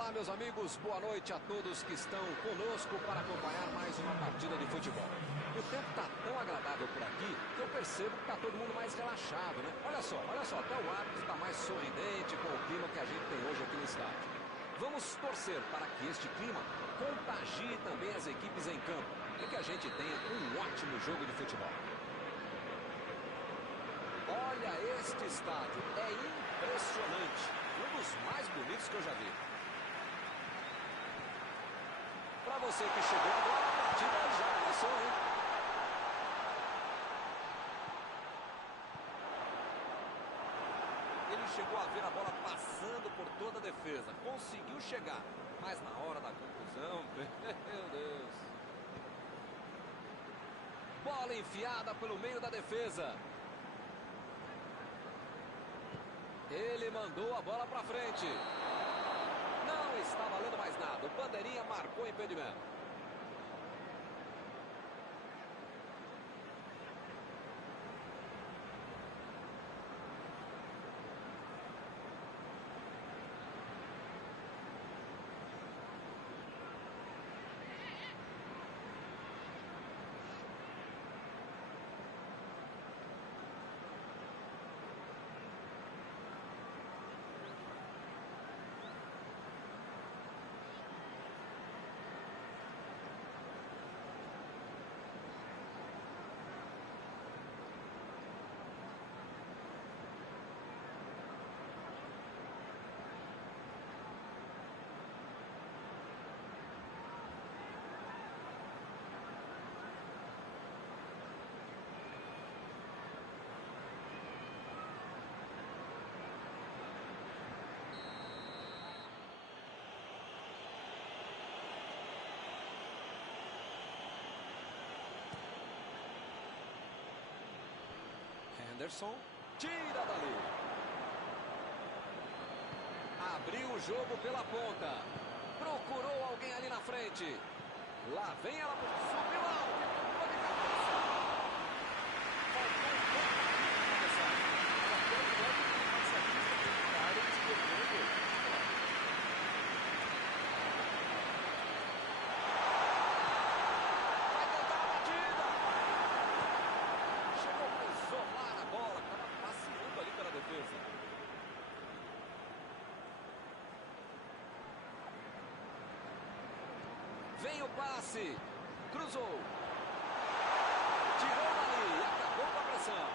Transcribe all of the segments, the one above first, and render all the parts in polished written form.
Olá, meus amigos, boa noite a todos que estão conosco para acompanhar mais uma partida de futebol. O tempo está tão agradável por aqui que eu percebo que está todo mundo mais relaxado, né? Olha só, até o árbitro está mais sorridente com o clima que a gente tem hoje aqui no estádio. Vamos torcer para que este clima contagie também as equipes em campo e que a gente tenha um ótimo jogo de futebol. Olha, este estádio é impressionante, um dos mais bonitos que eu já vi. Para você que chegou agora, a partida já começou, hein? Ele chegou a ver a bola passando por toda a defesa. Conseguiu chegar, mas na hora da conclusão, meu Deus. Bola enfiada pelo meio da defesa. Ele mandou a bola para frente. Não está valendo mais nada. O bandeirinha marcou impedimento. Henderson tira dali. Abriu o jogo pela ponta. Procurou alguém ali na frente. Lá vem ela. Subiu alto. Tocou de cabeça. Faltou um pouco de cabeça. Vai tentar a batida. Chegou a isolar a bola. Estava passeando ali pela defesa. Vem o passe. Cruzou. Tirou dali e acabou com a pressão.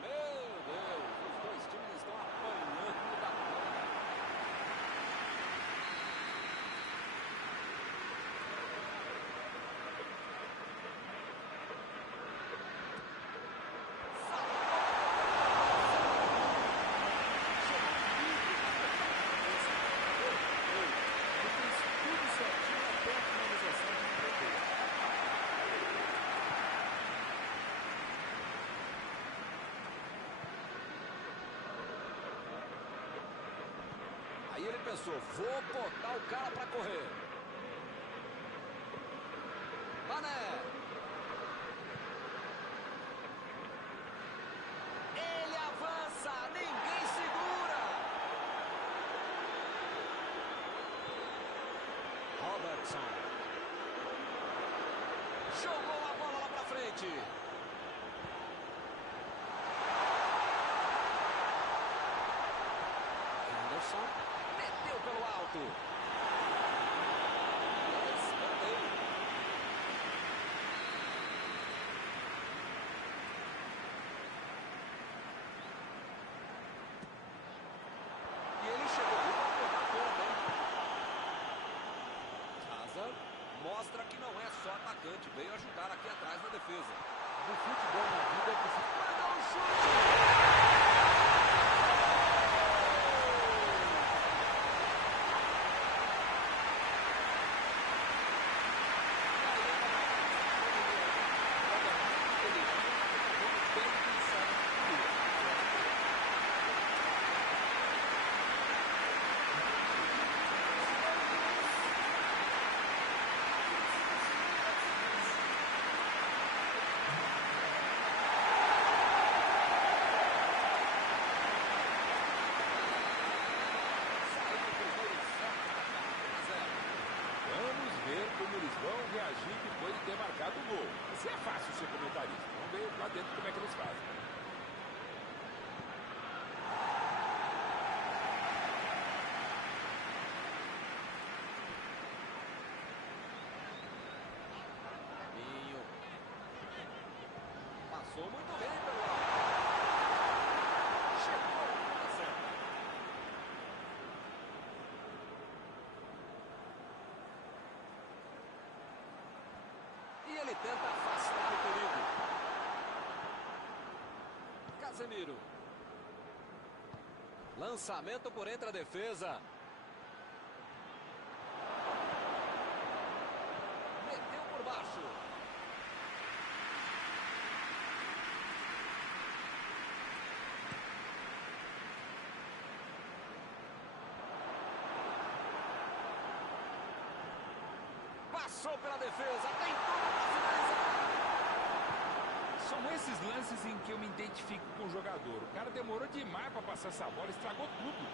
Meu Deus, os dois times estão apanhando da bola. Aí ele pensou, vou botar o cara para correr. Mané. Ele avança, ninguém segura. Robertson. Jogou a bola lá para frente. Henderson. Meteu pelo alto. Escanteio. E ele chegou ali para pegar a conta, hein? Hazard mostra que não é só atacante. Veio ajudar aqui atrás na defesa. No futebol, na vida, é preciso... Manda um chute! reagir depois de ter marcado o gol. Assim é fácil ser comentarista. Vamos ver lá dentro como é que eles fazem. Passou muito bem pelo lado. Chegou na certa. E ele tenta afastar o perigo. Casemiro. Lançamento por entre a defesa. Meteu por baixo. Passou pela defesa, tem tudo para finalizar. São esses lances em que eu me identifico com o jogador. O cara demorou demais para passar essa bola, estragou tudo.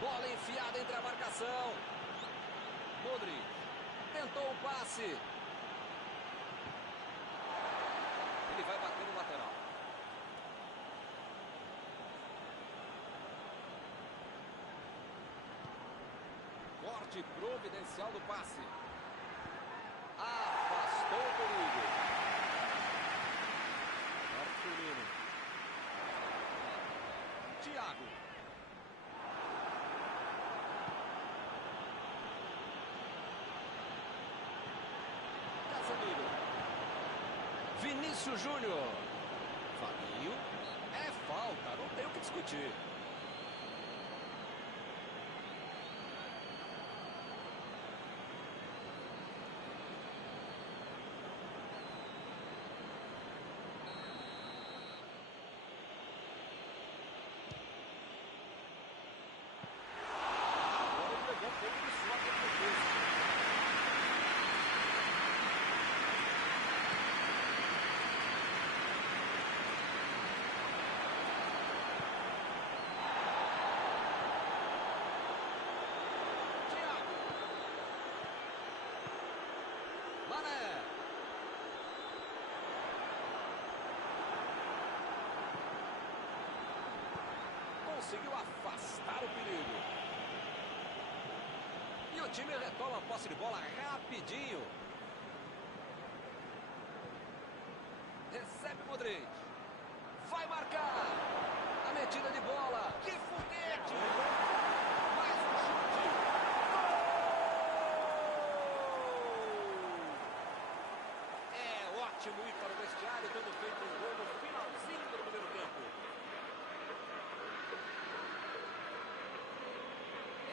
Bola enfiada entre a marcação. Modric tentou o passe. Ele vai bater no lateral. Corte providencial do passe. Afastou o perigo. Roberto Firmino. Thiago. Casemiro. Vinícius Júnior. Fabinho. É falta, não tem o que discutir. Mané. Conseguiu afastar o perigo. E o time retoma a posse de bola rapidinho. Recebe Modric. Vai marcar. A metida de bola. Que foguete. Mais um chute. Ótimo ir para o vestiário, tendo feito um gol no finalzinho do primeiro tempo.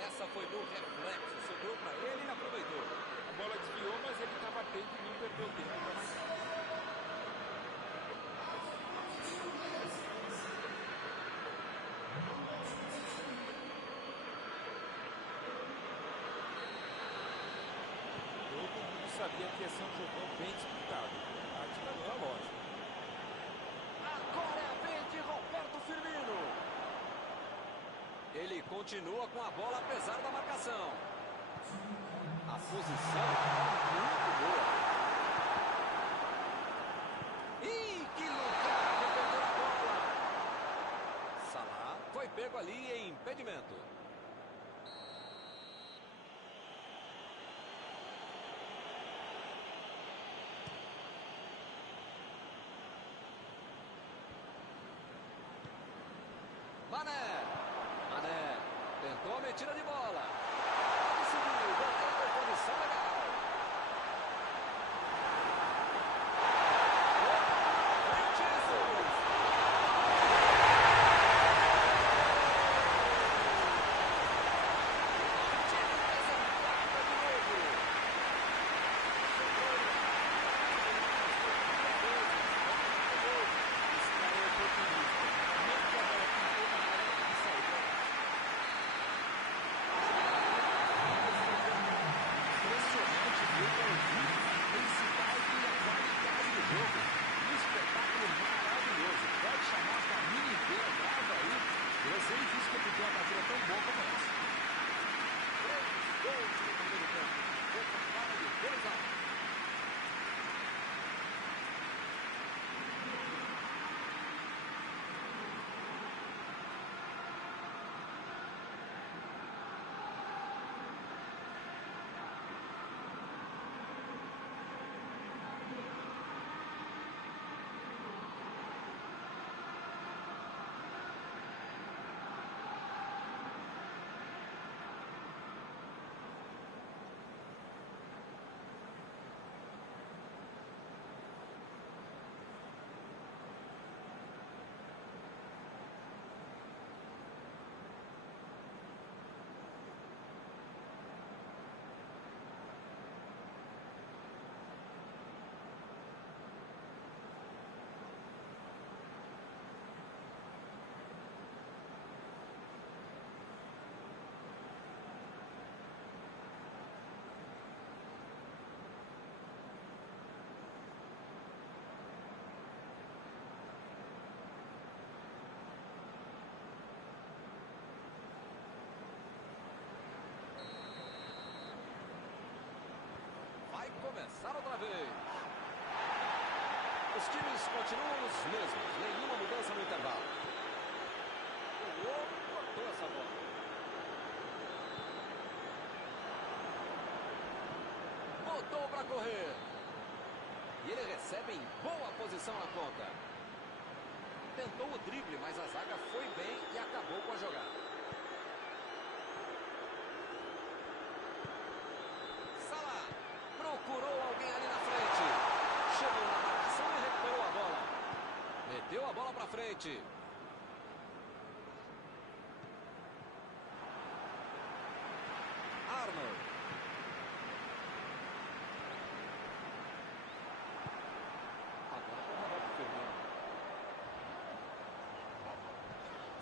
Essa foi no reflexo, sobrou para ele e aproveitou. A bola desviou, mas ele estava atento e não perdeu tempo. Todo mundo sabia que ia ser um jogão bem disputado. Lógico. Agora é a vez de Roberto Firmino. Ele continua com a bola apesar da marcação. A posição é muito boa. Ih, que lugar de perder a bola. Salah foi pego ali em impedimento. Mané tentou a metida de bola. Pode seguir, botando a posição legal. começar outra vez. Os times continuam os mesmos. Nenhuma mudança no intervalo. O outro cortou essa bola. Botou para correr. E ele recebe em boa posição na ponta. Tentou o drible, mas a zaga foi bem e acabou com a jogada. Salah procurou alguém ali na frente. Chegou na marcação e recuperou a bola. Meteu a bola para frente. Arnold.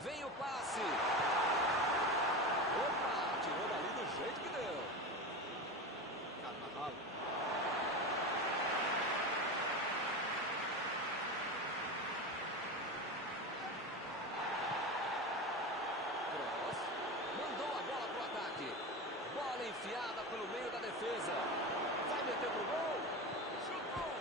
Vem o passe. Opa, tirou dali do jeito que deu. Carvajal. Cross. Mandou a bola pro ataque. Bola enfiada pelo meio da defesa. Vai meter pro gol. Chutou.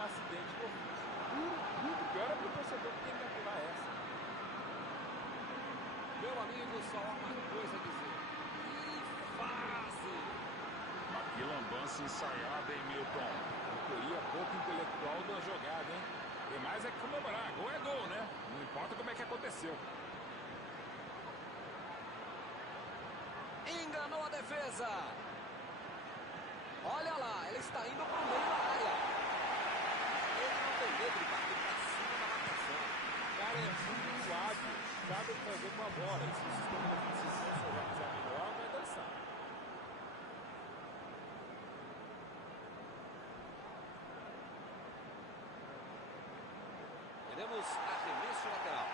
Acidente do ofício. O pior é pro torcedor que tem que apurar essa. Meu amigo, só há uma coisa a dizer. Que fase! Que lambança ensaiada, hein, Milton? Corria pouco intelectual da jogada, hein? Tem mais é que comemorar. Gol é gol, né? Não importa como é que aconteceu. Enganou a defesa. Olha lá, ele está indo para o meio da área. Ele não tem medo de bater para cima da marcação. O cara é muito hábil, sabe o que fazer com a bola. E se o sistema defensivo não se organizar melhor, vai dançar. Teremos arremesso lateral.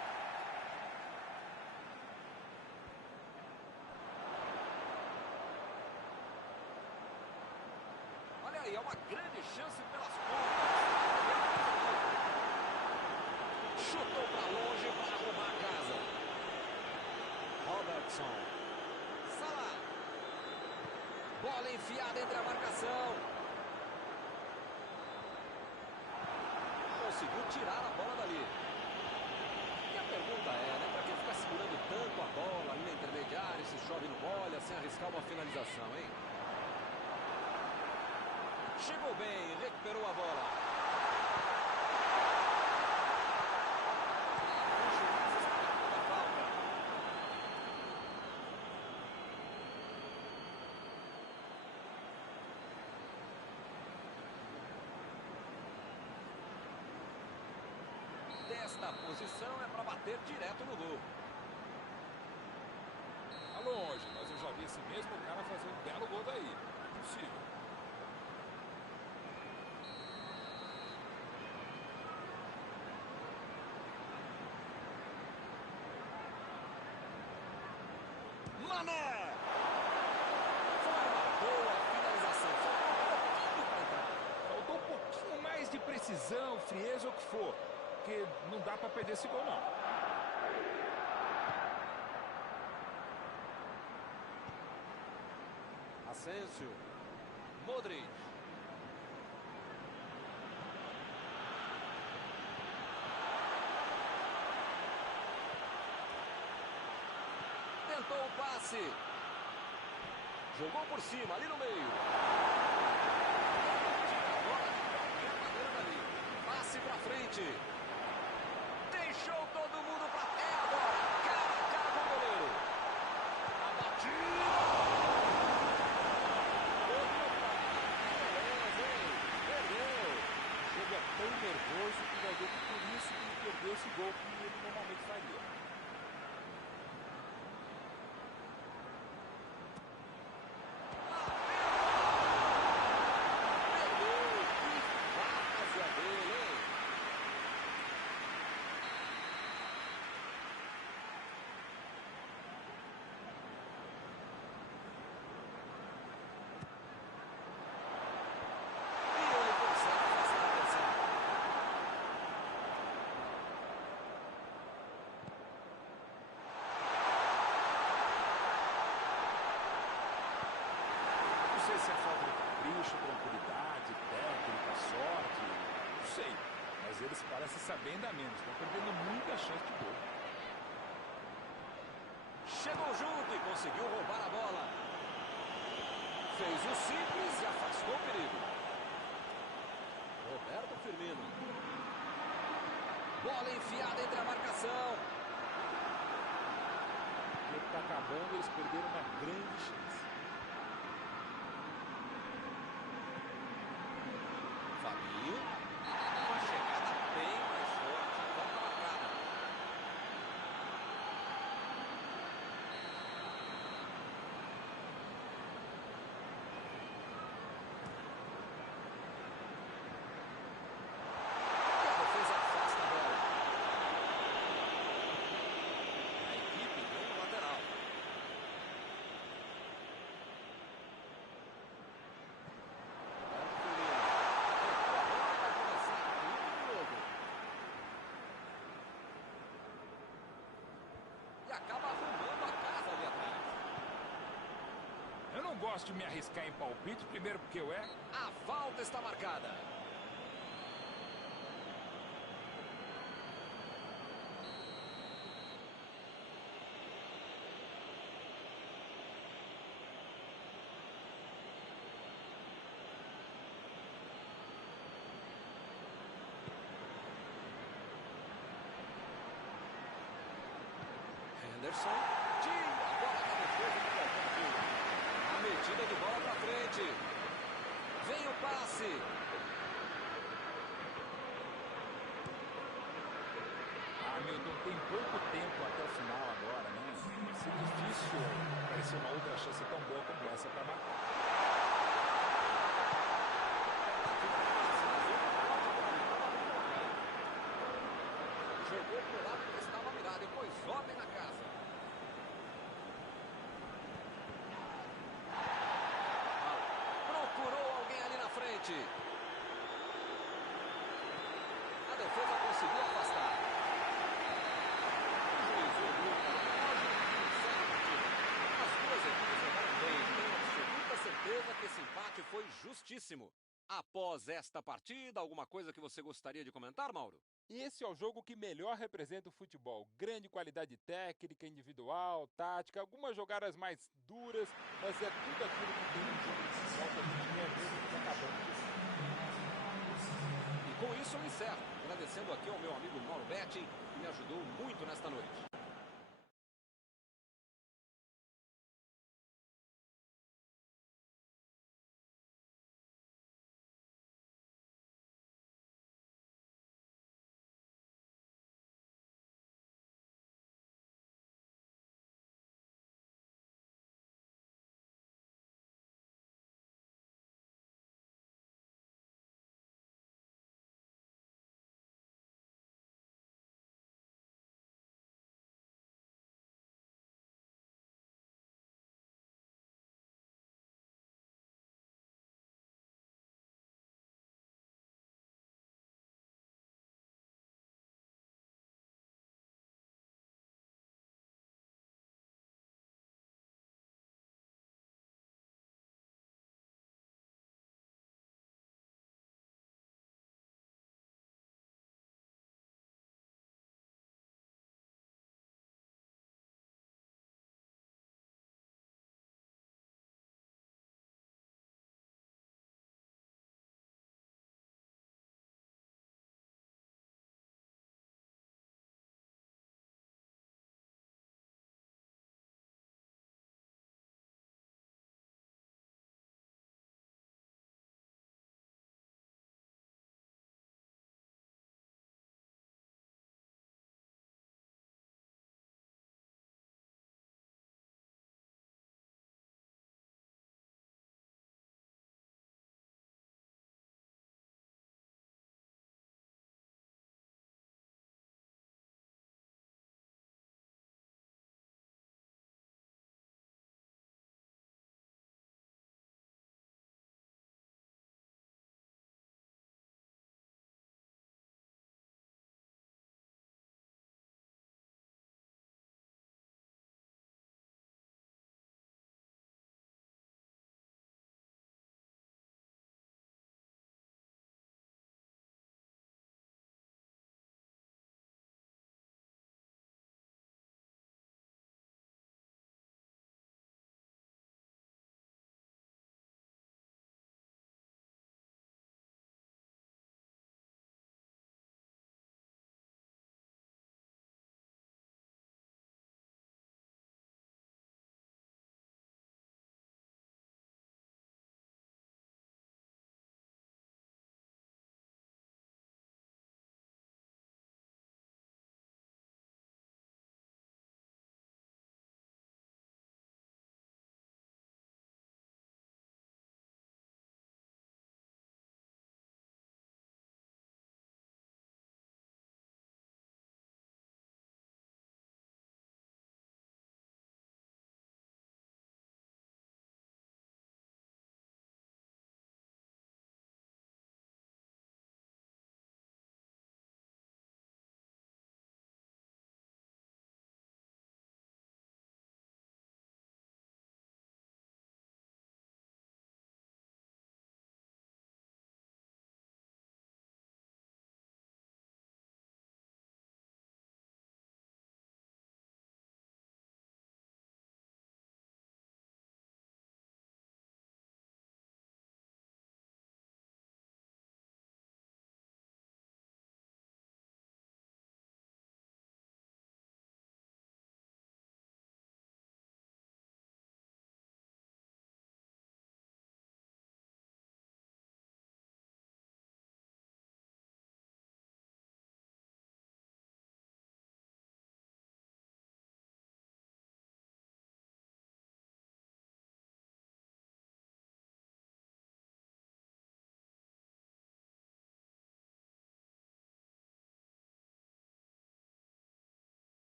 Olha aí, é uma grande chance pelas pontas. Chutou para longe para arrumar a casa. Robertson. Salah. Bola enfiada entre a marcação. Conseguiu tirar a bola dali. E a pergunta é, né? Para que ficar segurando tanto a bola ali na intermediária, se chove no molha, sem arriscar uma finalização, hein? Chegou bem, recuperou a bola. Desta posição é para bater direto no gol. Tá longe, mas eu já vi esse mesmo cara fazer um belo gol daí. Impossível. Mané! Foi uma boa finalização. Faltou um pouquinho mais de precisão, frieza ou o que for. Porque não dá pra perder esse gol, não. Asensio. Modric. Tentou o passe. Jogou por cima, ali no meio. Tira a bola de qualquer maneira dali. Passe pra frente. Deixou todo mundo pra terra agora. Cara a cara com o goleiro. A batida. Beleza, hein? Perdeu. O jogo é tão nervoso que vai ver que por isso que ele perdeu esse gol que ele normalmente faria. eles parecem saber ainda menos. Estão perdendo muita chance de gol. Chegou junto e conseguiu roubar a bola. Fez o simples e afastou o perigo. Roberto Firmino. Bola enfiada entre a marcação. O tempo está acabando, eles perderam uma grande chance. Fabinho. Uma chegada bem mais forte. Falta marcada. E a defesa afasta a bola. A equipe ganha o lateral. Roberto Firmino. A bola vai começar tudo de novo. E acaba arrumando a casa ali atrás. Eu não gosto de me arriscar em palpite, primeiro porque eu erro. A falta está marcada. Henderson. Tira a bola da defesa do Botafogo. A metida de bola para frente. Vem o passe. Hamilton tem pouco tempo até o final agora, né? Vai ser difícil aparecer uma outra chance tão boa como essa para marcar. Jogou pro lado que estava mirado e pôs ordem na casa. Procurou alguém ali na frente. A defesa conseguiu afastar. O juiz olhou para o relógio e encerra a partida. As duas equipes jogaram bem. Tenho absoluta certeza que esse empate foi justíssimo. Após esta partida, alguma coisa que você gostaria de comentar, Mauro? E esse é o jogo que melhor representa o futebol. Grande qualidade técnica, individual, tática, algumas jogadas mais duras, mas é tudo aquilo que tem no jogo de futebol que a gente quer mesmo que acabando. E com isso eu encerro, agradecendo aqui ao meu amigo Mauro Betti, que me ajudou muito nesta noite.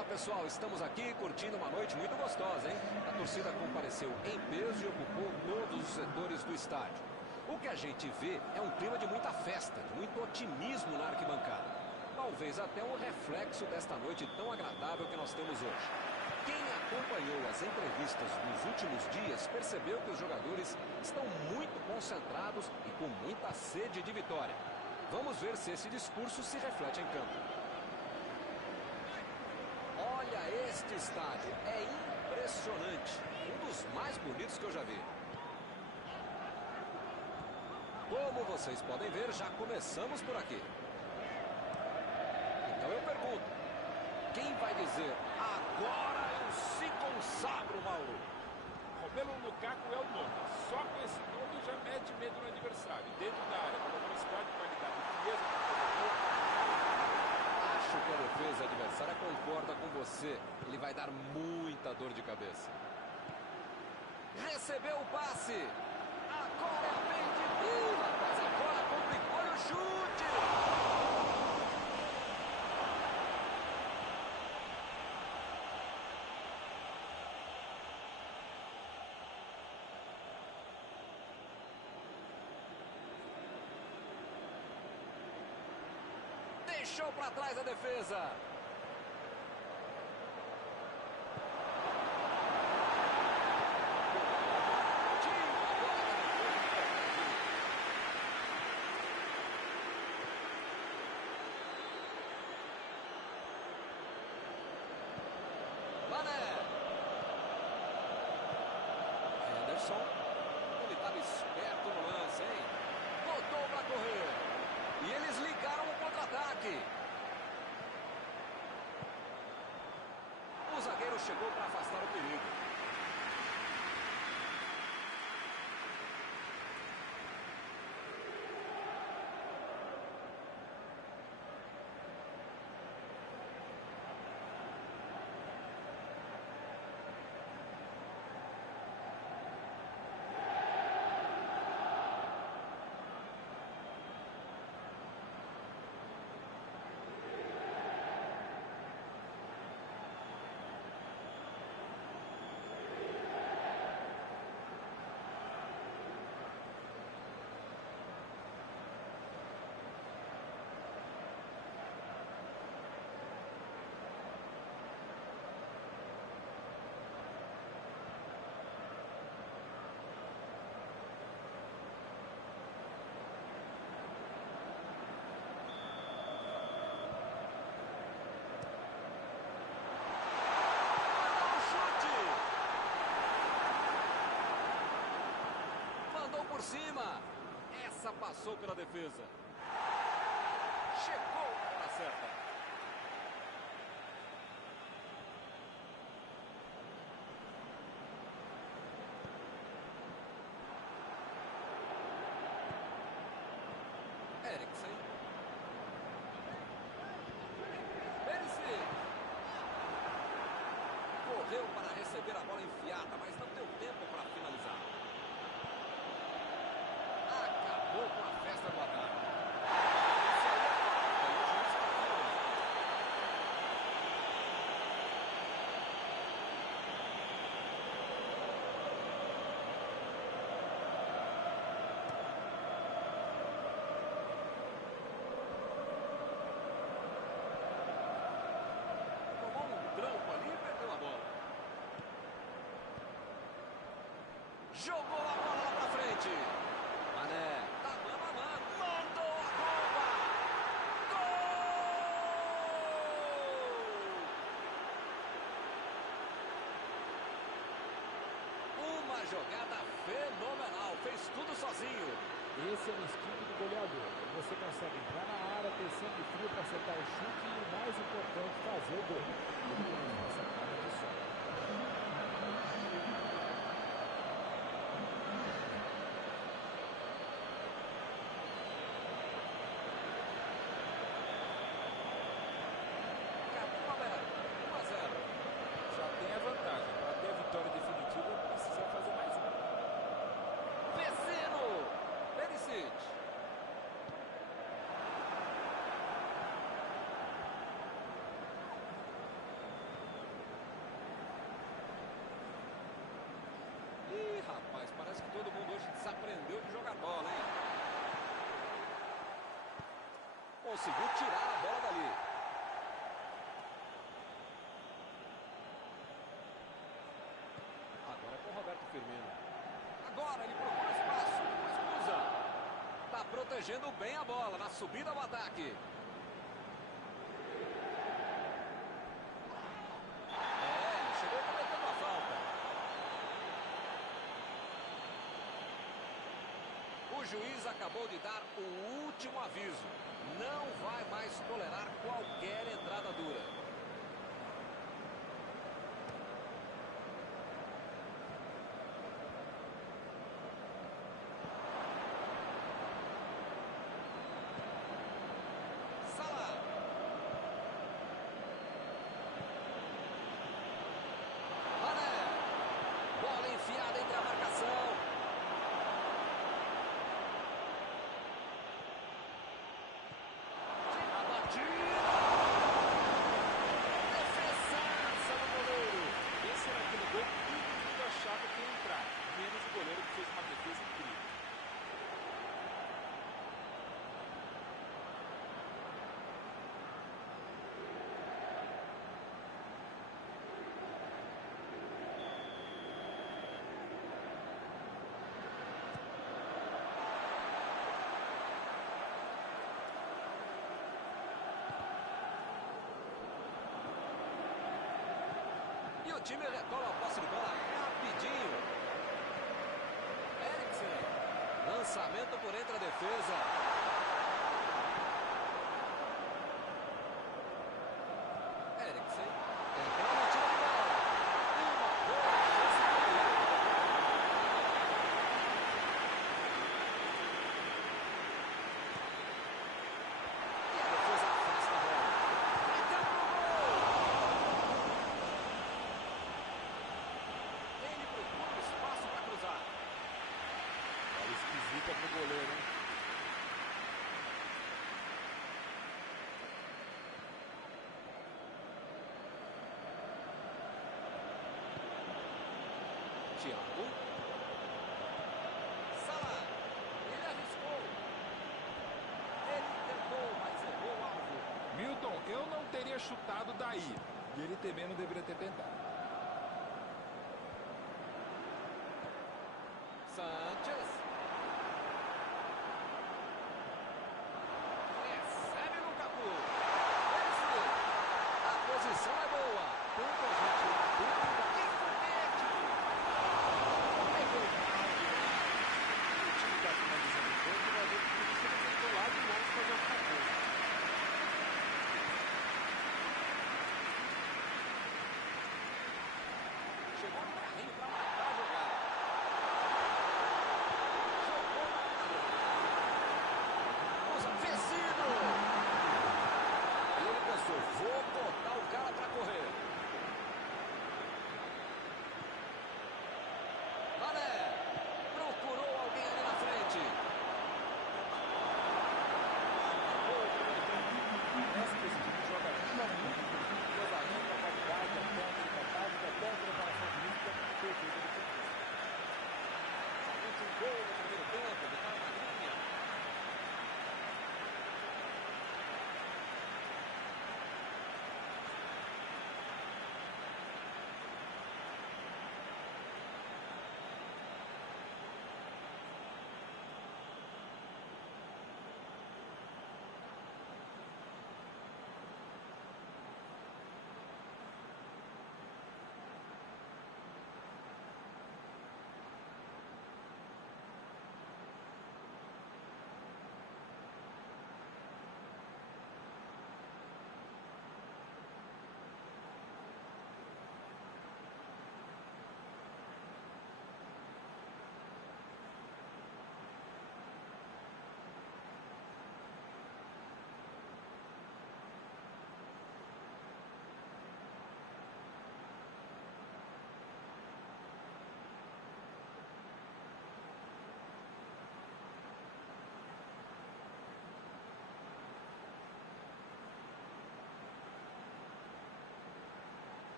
Olá pessoal, estamos aqui curtindo uma noite muito gostosa, hein? A torcida compareceu em peso e ocupou todos os setores do estádio. O que a gente vê é um clima de muita festa, de muito otimismo na arquibancada. Talvez até um reflexo desta noite tão agradável que nós temos hoje. Quem acompanhou as entrevistas dos últimos dias percebeu que os jogadores estão muito concentrados e com muita sede de vitória. Vamos ver se esse discurso se reflete em campo. Olha este estádio, é impressionante, um dos mais bonitos que eu já vi. Como vocês podem ver, já começamos por aqui. Então eu pergunto, quem vai dizer, agora eu se consagro, Mauro? Romelu Lukaku é o nome. Só com esse nome já mete medo no adversário. Dentro da área, com velocidade, qualidade e frieza para fazer gol. Acho que a defesa adversária concorda com você. Ele vai dar muita dor de cabeça. Recebeu o passe. Agora é a vez de Vila, mas agora complicou o chute. Deixou para trás a defesa. Mané. Henderson. Ele estava esperto no lance, hein? Botou para correr. E eles ligaram o contra-ataque. O zagueiro chegou para afastar o perigo. Por cima, essa passou pela defesa. Chegou na certa. Eriksen. Perisic. Correu para receber a bola enfiada, mas não deu tempo para finalizar. Com a festa do ataque. Tomou um tranco ali e perdeu a bola. Jogou a bola lá pra frente. Mané. Jogada fenomenal, fez tudo sozinho. Esse é o instinto do goleador. Você consegue entrar na área, ter sangue frio para acertar o chute e, o mais importante, fazer o gol. Essa cara de sorte. Capitão aberto, 1-0. Já tem a vantagem. Para ter a vitória definitiva, precisa fazer mais um. Vecino! Perisic. aprendeu de jogar bola, hein? Conseguiu tirar a bola dali. Agora é com o Roberto Firmino. Agora ele procura espaço, depois cruza. Tá protegendo bem a bola na subida ao ataque. Ele chegou cometendo a falta. O juiz acabou de dar o último aviso. Não vai mais tolerar qualquer entrada dura. Salah. Mané. Bola enfiada entre a marcação. E o time retoma a posse de bola rapidinho. Eriksen. Lançamento por entre a defesa. Eriksen. Entrou na tira de bola. Uma boa chance de gol. E a defesa afasta a bola. Bateu pro gol. Ele procura o espaço para cruzar. Bola esquisita pro goleiro, hein? Thiago. Salah. Ele arriscou. Ele tentou, mas errou o alvo. Milton, eu não teria chutado daí. E ele também não deveria ter tentado. Sanchez. Recebe no Capu. A posição é boa. Tanta gente na dúvida. Que foguete! Pegou o carro. O time tá finalizando o jogo e vai ver que por isso ele tentou lá de longe fazer alguma coisa.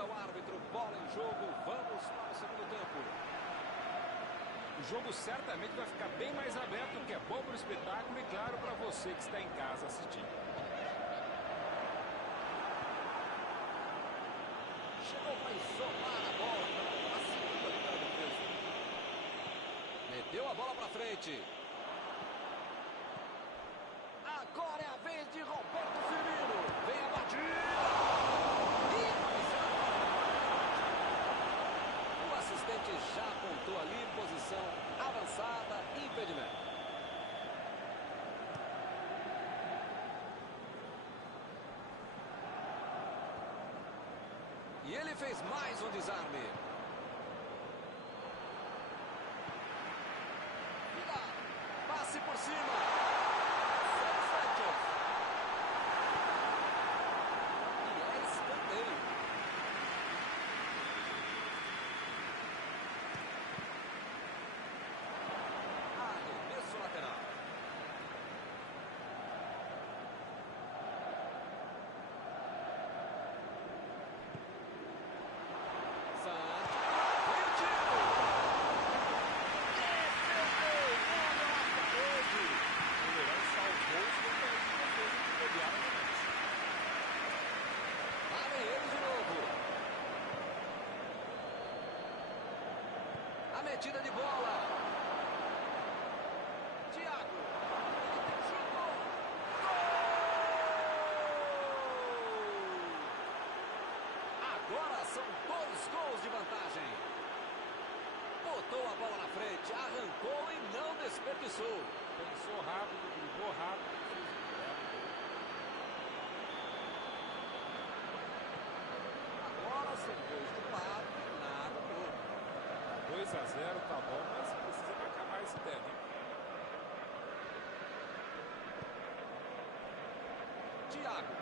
Apita o árbitro, bola em jogo, vamos para o segundo tempo. O jogo certamente vai ficar bem mais aberto, o que é bom para o espetáculo e claro para você que está em casa assistindo. Chegou para isolar a bola, a segunda ali da defesa. Meteu a bola para frente. Agora é a vez de Roberto Firmino. Vem a batida. O assistente já apontou ali, posição avançada, impedimento. E ele fez mais um desarme. Passe por cima. A metida de bola. Thiago. Chutou. Gol! Agora são 2 gols de vantagem. Botou a bola na frente, arrancou e não desperdiçou. Pensou rápido, driblou rápido. Agora são gols de lado e nada pro outro. 2 a 0, tá bom, mas precisa marcar mais se der, né? Thiago.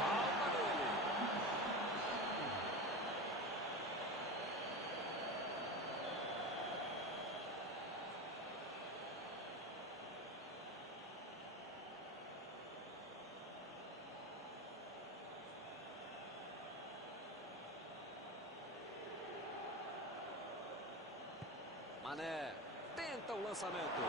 Falta nele. Mané tenta o lançamento.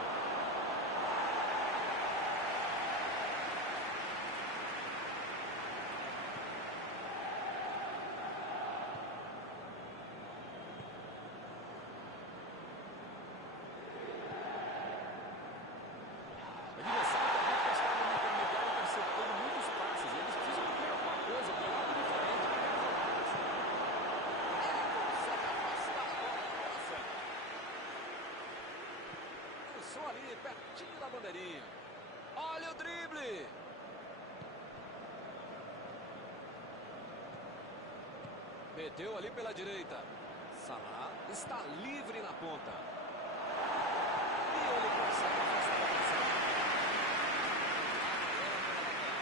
O adversário também postado no intermediário, interceptando muitos passes. Eles precisam ter alguma coisa, ter algo diferente para resolver. Ele consegue afastar a bola na hora certa. Lançou ali, pertinho da bandeirinha. Olha o drible. Meteu ali pela direita. Salah está livre na ponta. E ele consegue afastar a pressão. Agora pela lateral.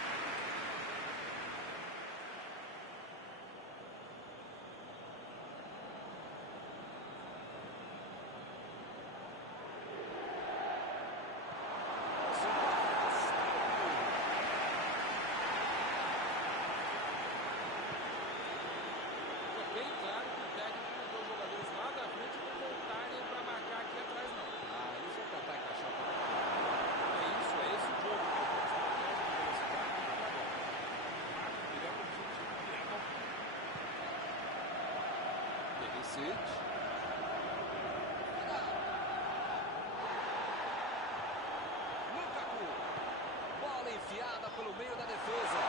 Conseguiu afastar o perigo. Ficou bem claro que o técnico mandou os jogadores lá da frente não voltarem para marcar aqui atrás, não. Eles vão tentar encaixar o bola. É isso, é esse o jogo. Estratégia de velocidade e tá bom. Marca direto o objetivo, direto ao ponto. Perisic. Lukaku. Bola enfiada pelo meio da defesa.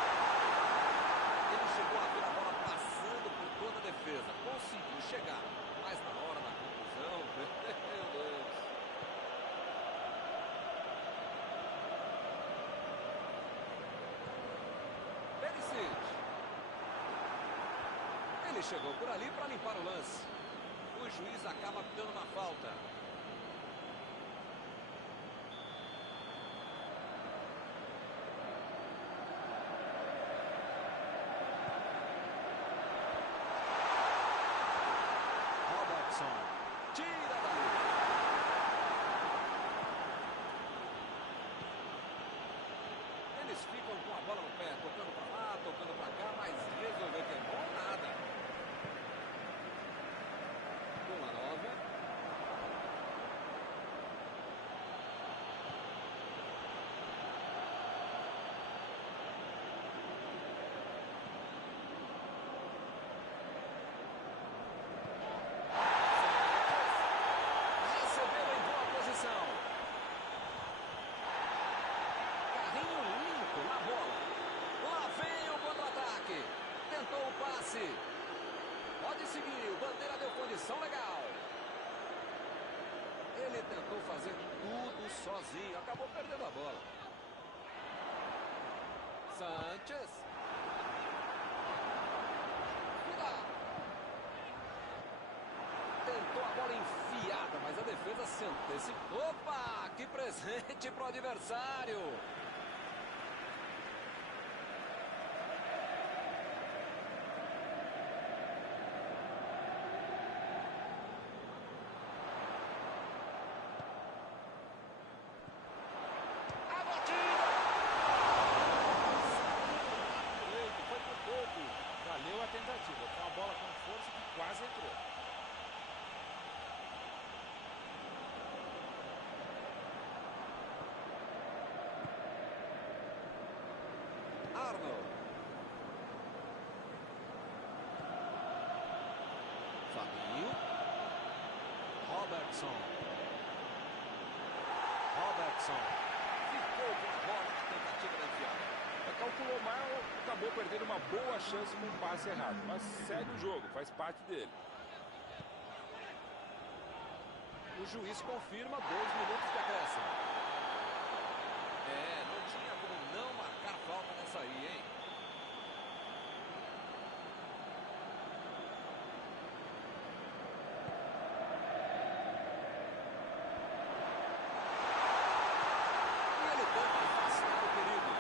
Ele chegou a ver a bola passando por toda a defesa. Conseguiu chegar, mas na hora da conclusão, meu Deus. Perisic. Ele chegou por ali para limpar o lance. O juiz acaba dando uma falta. Robertson. Tira dali. Eles ficam com a bola no pé, tocando pra lá, tocando pra cá, mas resolver que é bom, nada. Uma nova. Recebeu em boa posição. Carrinho limpo na bola. Lá vem o contra-ataque. Tentou o passe. Pode seguir. O Bandeira deu condição legal. Ele tentou fazer tudo sozinho. Acabou perdendo a bola. Sánchez. Cuidado. Tentou a bola enfiada, mas a defesa se antecipou. Opa, que presente pro adversário. A batida. Foi por pouco. Valeu a tentativa. Foi uma bola com força que quase entrou. Arnold. Fabinho. Robertson. Ficou com a bola na tentativa da enfiada. Calculou mal, acabou perdendo uma boa chance com um passe errado. Mas segue o jogo, faz parte dele. O juiz confirma 2 minutos de acréscimo. Não tinha como não marcar falta nessa aí, hein? E ele tenta afastar o perigo.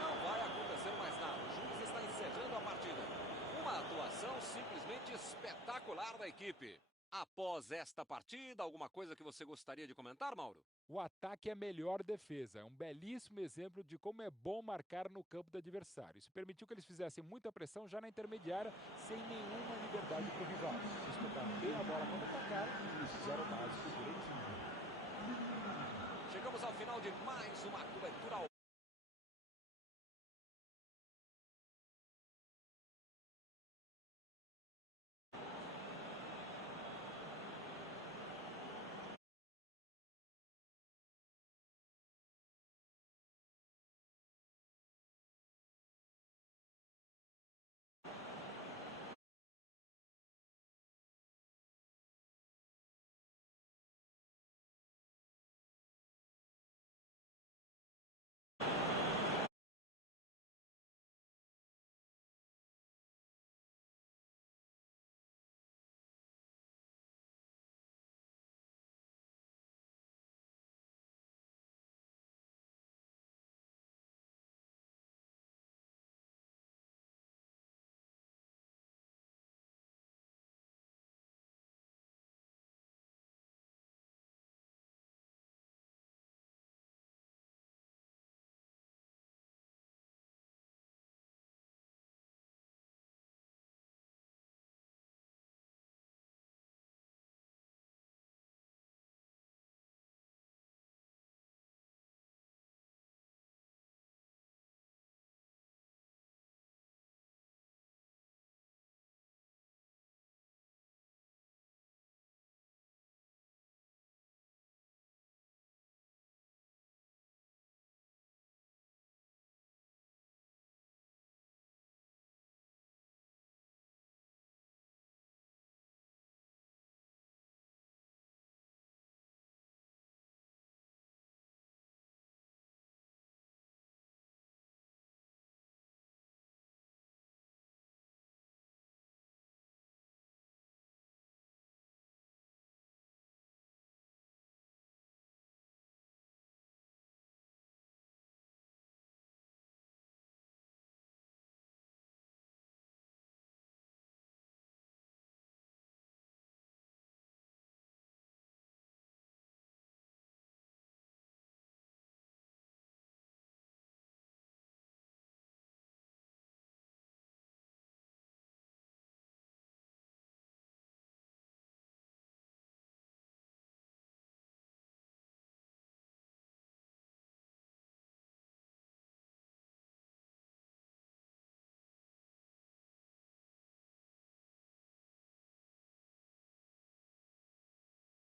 Não vai acontecer mais nada. O juiz está encerrando a partida. Uma atuação simplesmente espetacular da equipe. Após esta partida, alguma coisa que você gostaria de comentar, Mauro? O ataque é a melhor defesa. É um belíssimo exemplo de como é bom marcar no campo do adversário. Isso permitiu que eles fizessem muita pressão já na intermediária, sem nenhuma liberdade para o rival. Eles tocaram bem a bola quando atacaram e fizeram o básico direitinho. Chegamos ao final de mais uma cobertura ao